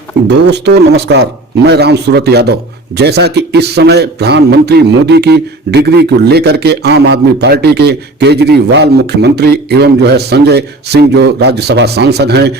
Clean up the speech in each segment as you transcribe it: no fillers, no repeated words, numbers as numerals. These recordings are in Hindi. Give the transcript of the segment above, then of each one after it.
दोस्तों नमस्कार, मैं राम सूरत यादव। जैसा कि इस समय प्रधानमंत्री मोदी की डिग्री को लेकर के आम आदमी पार्टी के केजरीवाल मुख्यमंत्री एवं जो है संजय सिंह जो राज्यसभा सांसद हैं,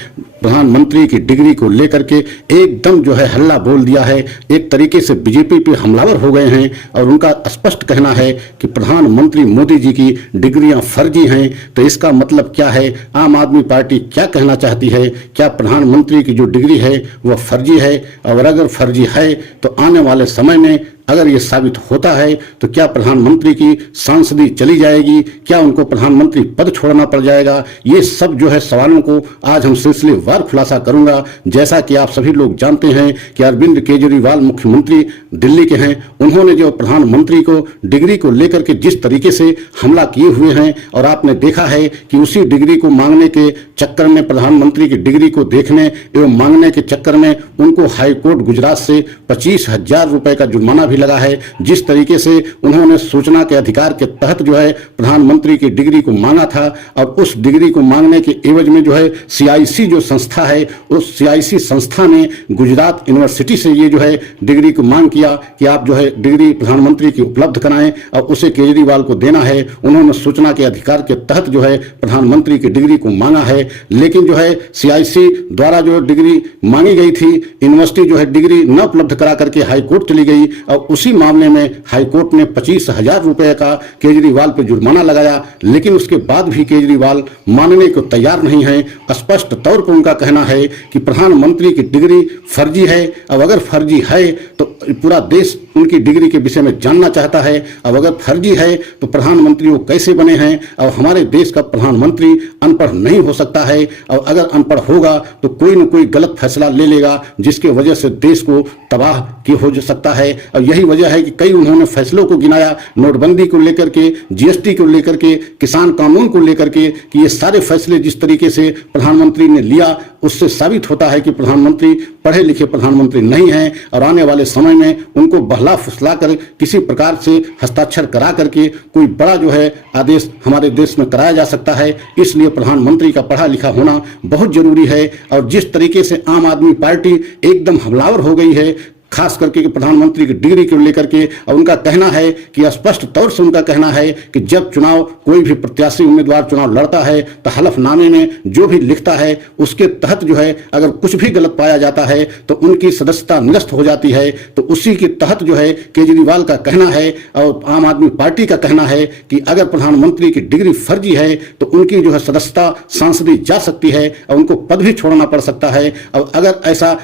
प्रधानमंत्री की डिग्री को लेकर के एकदम जो है हल्ला बोल दिया है। एक तरीके से बीजेपी पे हमलावर हो गए हैं और उनका स्पष्ट कहना है कि प्रधानमंत्री मोदी जी की डिग्रियां फर्जी हैं। तो इसका मतलब क्या है? आम आदमी पार्टी क्या कहना चाहती है? क्या प्रधानमंत्री की जो डिग्री है वह फर्जी है? और अगर फर्जी है तो आने वाले समय में अगर ये साबित होता है तो क्या प्रधानमंत्री की सांसदी चली जाएगी? क्या उनको प्रधानमंत्री पद छोड़ना पड़ जाएगा? ये सब जो है सवालों को आज हम सिलसिलेवार खुलासा करूंगा। जैसा कि आप सभी लोग जानते हैं कि अरविंद केजरीवाल मुख्यमंत्री दिल्ली के हैं। उन्होंने जो प्रधानमंत्री को डिग्री को लेकर के जिस तरीके से हमला किए हुए हैं, और आपने देखा है कि उसी डिग्री को मांगने के चक्कर में, प्रधानमंत्री की डिग्री को देखने एवं मांगने के चक्कर में उनको हाईकोर्ट गुजरात से 25,000 रुपए का जुर्माना भी लगा है। जिस तरीके से उन्होंने सूचना के अधिकार के तहत जो है प्रधानमंत्री की डिग्री को मांगा था, और उस डिग्री को मांगने के एवज में जो है CIC जो संस्था है, उस CIC संस्था ने गुजरात यूनिवर्सिटी से ये जो है डिग्री को मांग किया कि आप जो है डिग्री प्रधानमंत्री की उपलब्ध कराएं और उसे केजरीवाल को देना है। उन्होंने सूचना के अधिकार के तहत जो है प्रधानमंत्री की डिग्री को मांगा है, लेकिन जो है CIC द्वारा जो डिग्री मांगी गई थी, यूनिवर्सिटी जो है डिग्री न उपलब्ध करा करके हाईकोर्ट चली गई, और उसी मामले में हाईकोर्ट ने 25,000 रुपए का केजरीवाल पर जुर्माना लगाया। लेकिन उसके बाद भी केजरीवाल मानने को तैयार नहीं है। स्पष्ट तौर पर उनका कहना है कि प्रधानमंत्री की डिग्री फर्जी है। अब अगर फर्जी है तो पूरा देश उनकी डिग्री के विषय में जानना चाहता है। अब अगर फर्जी है तो प्रधानमंत्री वो कैसे बने हैं? और हमारे देश का प्रधानमंत्री अनपढ़ नहीं हो सकता है, और अगर अनपढ़ होगा तो कोई न कोई गलत फैसला ले लेगा जिसके वजह से देश को तबाह की हो सकता है। और यही वजह है कि कई उन्होंने फैसलों को गिनाया, नोटबंदी को लेकर के, GST को लेकर के, किसान कानून को लेकर के, कि ये सारे फैसले जिस तरीके से प्रधानमंत्री ने लिया, उससे साबित होता है कि प्रधानमंत्री पढ़े लिखे प्रधानमंत्री नहीं हैं। और आने वाले समय में उनको बहला फुसला कर किसी प्रकार से हस्ताक्षर करा करके कोई बड़ा जो है आदेश हमारे देश में कराया जा सकता है। इसलिए प्रधानमंत्री का पढ़ा लिखा होना बहुत जरूरी है। और जिस तरीके से आम आदमी पार्टी एकदम हमलावर हो गई है, खास करके प्रधानमंत्री की डिग्री को लेकर के, और उनका कहना है कि स्पष्ट तौर से उनका कहना है कि जब चुनाव कोई भी प्रत्याशी उम्मीदवार चुनाव लड़ता है तो हलफनामे में जो भी लिखता है उसके तहत जो है अगर कुछ भी गलत पाया जाता है तो उनकी सदस्यता निरस्त हो जाती है। तो उसी के तहत जो है केजरीवाल का कहना है और आम आदमी पार्टी का कहना है कि अगर प्रधानमंत्री की डिग्री फर्जी है तो उनकी जो है सदस्यता सांसदी जा सकती है और उनको पद भी छोड़ना पड़ सकता है। और अगर ऐसा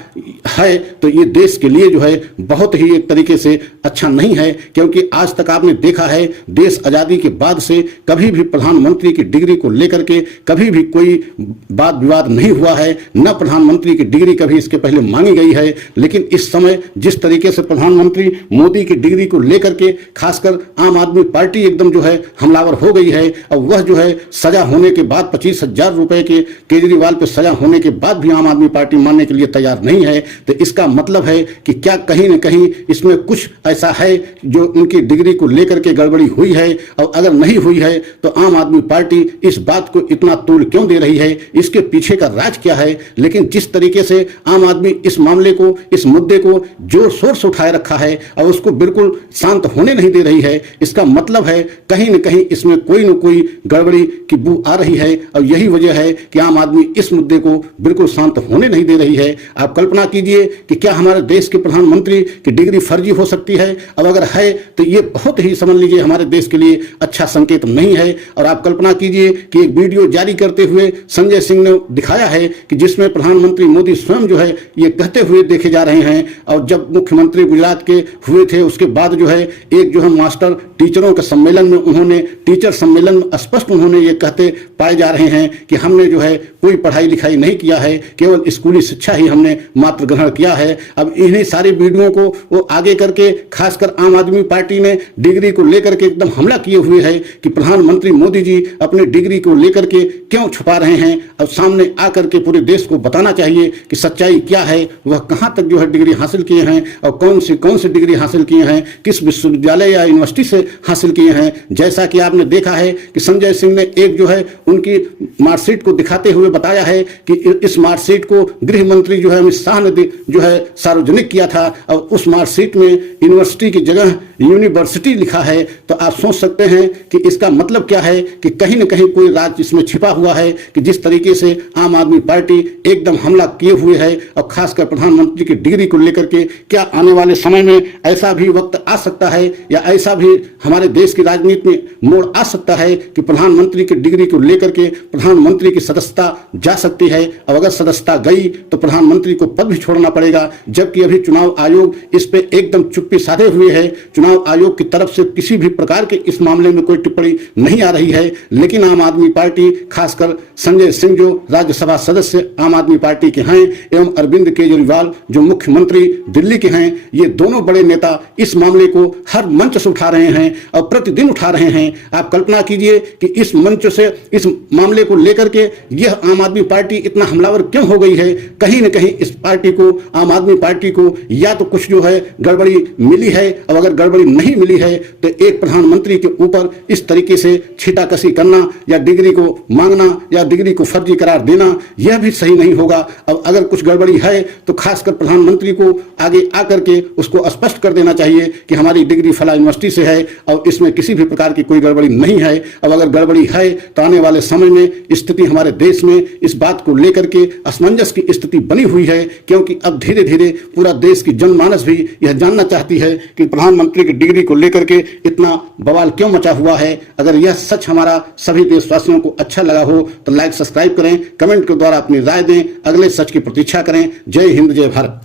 है तो ये देश के लिए जो है बहुत ही एक तरीके से अच्छा नहीं है, क्योंकि आज तक आपने देखा है देश आजादी के बाद से कभी भी प्रधानमंत्री की डिग्री को लेकर के कभी भी कोई वाद विवाद नहीं हुआ है, न प्रधानमंत्री की डिग्री कभी इसके पहले मांगी गई है। लेकिन इस समय जिस तरीके से प्रधानमंत्री मोदी की डिग्री को लेकर के खासकर आम आदमी पार्टी एकदम जो है हमलावर हो गई है, और वह जो है सजा होने के बाद 25,000 रुपए के केजरीवाल पे सजा होने के बाद भी आम आदमी पार्टी मानने के लिए तैयार नहीं है। तो इसका मतलब है कि क्या कहीं न कहीं इसमें कुछ ऐसा है जो उनकी डिग्री को लेकर के गड़बड़ी हुई है, और अगर नहीं हुई है तो आम आदमी पार्टी इस बात को इतना तूल क्यों दे रही है, इसके पीछे का राज क्या है। लेकिन जिस तरीके से आम आदमी इस मामले को, इस मुद्दे को जोर शोर से उठाए रखा है और उसको बिल्कुल शांत होने नहीं दे रही है, इसका मतलब है कहीं न कहीं इसमें कोई न कोई गड़बड़ी की बू आ रही है। और यही वजह है कि आम आदमी इस मुद्दे को बिल्कुल शांत होने नहीं दे रही है। आप कल्पना कीजिए कि क्या हमारे देश के प्रधानमंत्री की डिग्री फर्जी हो सकती है? अब अगर है तो ये बहुत ही समझ लीजिए हमारे देश के लिए अच्छा संकेत नहीं है। और आप कल्पना कीजिए कि एक वीडियो जारी करते हुए संजय सिंह ने दिखाया है कि जिसमें प्रधानमंत्री मोदी स्वयं जो है ये कहते हुए देखे जा रहे हैं। और जब मुख्यमंत्री गुजरात के हुए थे उसके बाद जो है एक जो है मास्टर टीचरों के सम्मेलन में, उन्होंने टीचर सम्मेलन में स्पष्ट उन्होंने ये कहते पाए जा रहे हैं कि हमने जो है कोई पढ़ाई लिखाई नहीं किया है, केवल स्कूली शिक्षा ही हमने मात्र ग्रहण किया है। अब इन्हीं सारी सारी वीडियो को वो आगे करके खासकर आम आदमी पार्टी ने डिग्री को लेकर के एकदम हमला किए हुए है कि प्रधानमंत्री मोदी जी अपने डिग्री को लेकर के क्यों छुपा रहे हैं। अब सामने आकर के पूरे देश को बताना चाहिए कि सच्चाई क्या है, वह कहां तक जो है डिग्री हासिल किए हैं और कौन सी डिग्री हासिल किए हैं, किस विश्वविद्यालय या यूनिवर्सिटी से हासिल किए हैं। जैसा कि आपने देखा है कि संजय सिंह ने एक जो है उनकी मार्कशीट को दिखाते हुए बताया है कि इस मार्कशीट को गृह मंत्री जो है अमित शाह ने जो है सार्वजनिक किया था और उस मार्कशीट में यूनिवर्सिटी की जगह यूनिवर्सिटी लिखा है। तो आप सोच सकते हैं कि इसका मतलब क्या है कि कहीं न कहीं कोई राज इसमें छिपा हुआ है कि जिस तरीके से आम आदमी पार्टी एकदम हमला किए हुए है और खासकर प्रधानमंत्री की डिग्री को लेकर के क्या आने वाले समय में ऐसा भी वक्त आ सकता है या ऐसा भी हमारे देश की राजनीति में मोड़ आ सकता है कि प्रधानमंत्री की डिग्री को लेकर के प्रधानमंत्री की सदस्यता जा सकती है और अगर सदस्यता गई तो प्रधानमंत्री को पद भी छोड़ना पड़ेगा। जबकि अभी चुनाव आयोग इस पे एकदम चुप्पी साधे हुए है। चुनाव आयोग की तरफ से किसी भी प्रकार के इस मामले में कोई टिप्पणी नहीं आ रही है, लेकिन आम आदमी पार्टी खासकर संजय सिंह जो राज्यसभा सदस्य आम आदमी पार्टी के हैं एवं अरविंद केजरीवाल जो मुख्यमंत्री दिल्ली के हैं, ये दोनों बड़े नेता इस मामले को हर मंच से उठा रहे हैं और प्रतिदिन उठा रहे हैं। आप कल्पना कीजिए कि इस मंच से इस मामले को लेकर के यह आम आदमी पार्टी इतना हमलावर क्यों हो गई है। कहीं न कहीं इस पार्टी को, आम आदमी पार्टी को या तो कुछ जो है गड़बड़ी मिली है और अगर गड़बड़ी नहीं मिली है तो एक प्रधानमंत्री के ऊपर इस तरीके से छीटाकशी करना या डिग्री को मांगना या डिग्री को फर्जी करार देना यह भी सही नहीं होगा। अब अगर कुछ गड़बड़ी है तो खासकर प्रधानमंत्री को आगे आकर के उसको स्पष्ट कर देना चाहिए कि हमारी डिग्री फला यूनिवर्सिटी से है और इसमें किसी भी प्रकार की कोई गड़बड़ी नहीं है। अब अगर गड़बड़ी है तो आने वाले समय में स्थिति हमारे देश में इस बात को लेकर के असमंजस की स्थिति बनी हुई है, क्योंकि अब धीरे धीरे पूरा देश की जनमानस भी यह जानना चाहती है कि प्रधानमंत्री की डिग्री को लेकर के इतना बवाल क्यों मचा हुआ है। अगर यह सच हमारा सभी देशवासियों को अच्छा लगा हो तो लाइक सब्सक्राइब करें, कमेंट के द्वारा अपनी राय दें, अगले सच की प्रतीक्षा करें। जय हिंद, जय भारत।